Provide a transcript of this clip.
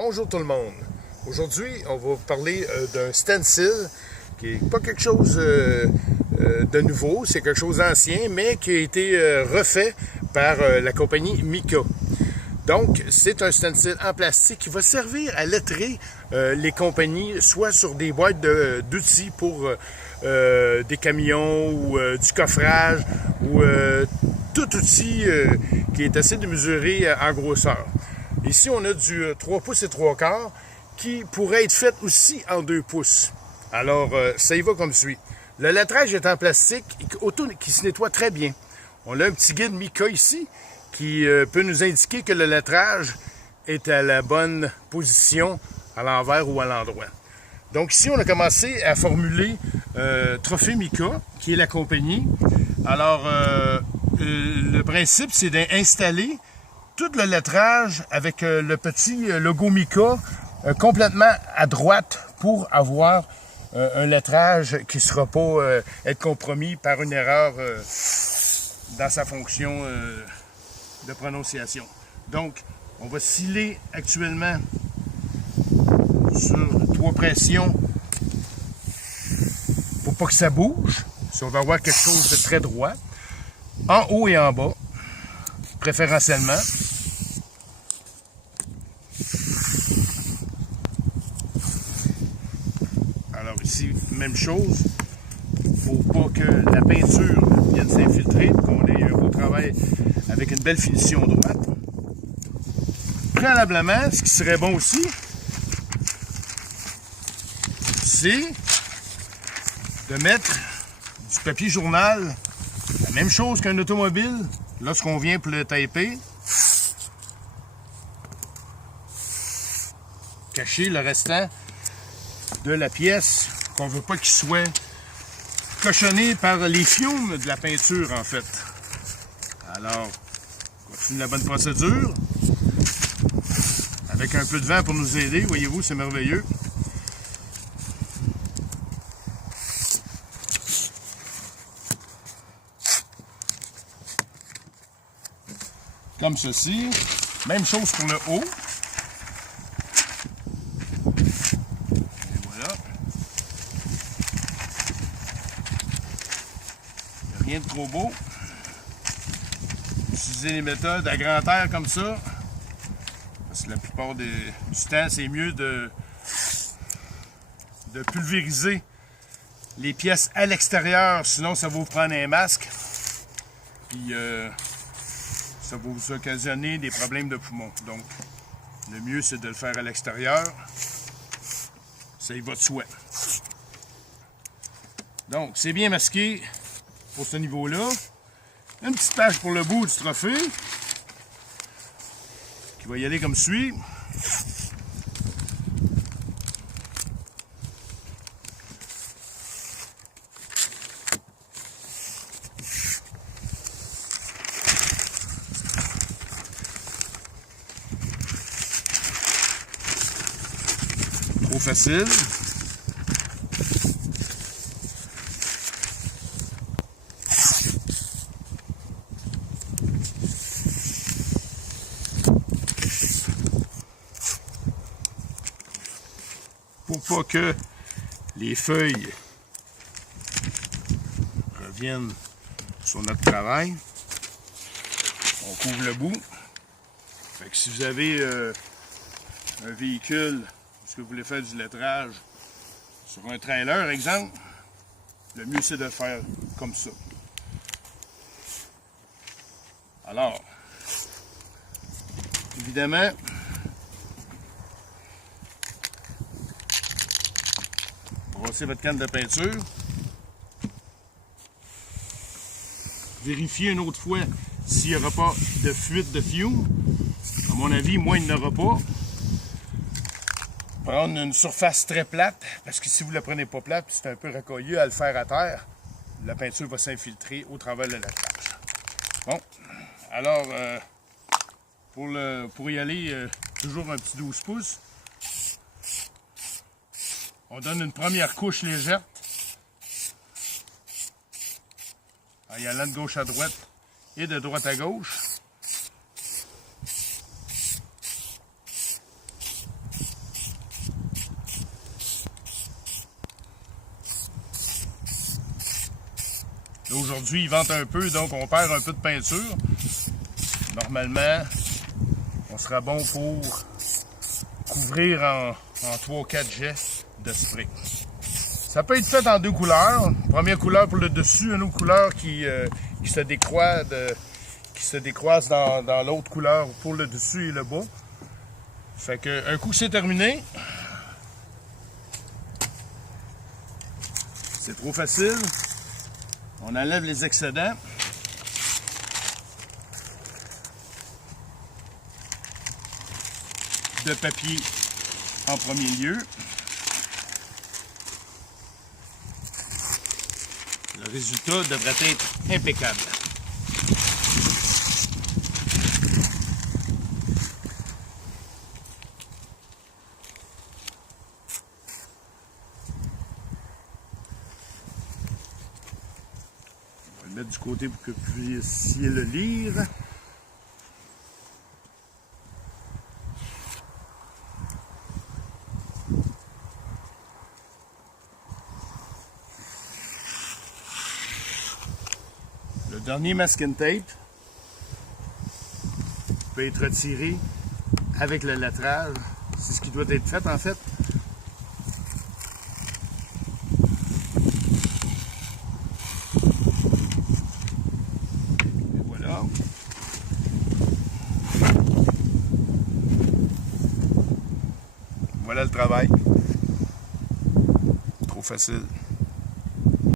Bonjour tout le monde. Aujourd'hui, on va vous parler d'un stencil qui n'est pas quelque chose de nouveau, c'est quelque chose d'ancien, mais qui a été refait par la compagnie Mica. Donc, c'est un stencil en plastique qui va servir à lettrer les compagnies, soit sur des boîtes d'outils pour des camions ou du coffrage ou tout outil qui est assez démesuré en grosseur. Ici, on a du 3 pouces et 3 quarts qui pourrait être fait aussi en 2 pouces. Alors, ça y va comme suit. Le lettrage est en plastique qui se nettoie très bien. On a un petit guide Mica ici qui peut nous indiquer que le lettrage est à la bonne position, à l'envers ou à l'endroit. Donc ici, on a commencé à formuler Trophée Mica, qui est la compagnie. Alors, le principe, c'est d'installer tout le lettrage avec le petit logo Mica complètement à droite pour avoir un lettrage qui ne sera pas être compromis par une erreur dans sa fonction de prononciation. Donc, on va sciller actuellement sur 3 pressions pour pas que ça bouge. Si on va avoir quelque chose de très droit, en haut et en bas, préférentiellement. Alors ici, même chose. Il ne faut pas que la peinture vienne s'infiltrer, qu'on ait un beau travail avec une belle finition droite. Préalablement, ce qui serait bon aussi, c'est de mettre du papier journal, la même chose qu'un automobile, lorsqu'on vient pour le taper. Cacher le restant de la pièce qu'on ne veut pas qu'il soit cochonné par les fiumes de la peinture, en fait. Alors, on continue la bonne procédure. Avec un peu de vent pour nous aider, voyez-vous, c'est merveilleux. Comme ceci. Même chose pour le haut. Et voilà. Rien de trop beau. Utiliser les méthodes à grand air comme ça. Parce que la plupart du temps, c'est mieux de pulvériser les pièces à l'extérieur, sinon ça va vous prendre un masque. Puis ça va vous occasionner des problèmes de poumons. Donc, le mieux, c'est de le faire à l'extérieur. Ça y va de soi. Donc, c'est bien masqué pour ce niveau-là. Une petite page pour le bout du trophée, qui va y aller comme suit. Trop facile. Pour pas que les feuilles reviennent sur notre travail, on couvre le bout. Fait que si vous avez un véhicule, est-ce que vous voulez faire du lettrage sur un trailer, exemple, le mieux c'est de le faire comme ça. Alors, évidemment, brossez votre canne de peinture. Vérifiez une autre fois s'il n'y aura pas de fuite de fume. À mon avis, moi, il n'y en aura pas. Prendre une surface très plate, parce que si vous ne la prenez pas plate, c'est un peu racailleux à le faire à terre, la peinture va s'infiltrer au travers de la tâche. Bon, alors, pour y aller, toujours un petit 12 pouces. On donne une première couche légère, en y allant de gauche à droite et de droite à gauche. aujourd'hui, il vente un peu, donc on perd un peu de peinture. Normalement, on sera bon pour couvrir en 3-4 jets de spray. Ça peut être fait en 2 couleurs. Première couleur pour le dessus, une autre couleur qui se décroise, dans l'autre couleur pour le dessus et le bas. Fait que un coup c'est terminé, c'est trop facile. On enlève les excédents. De papier en premier lieu. Le résultat devrait être impeccable. On va le mettre du côté pour que vous puissiez le lire. Le dernier masking tape peut être retiré avec le lettrage. C'est ce qui doit être fait en fait. Et voilà. Voilà le travail. Trop facile.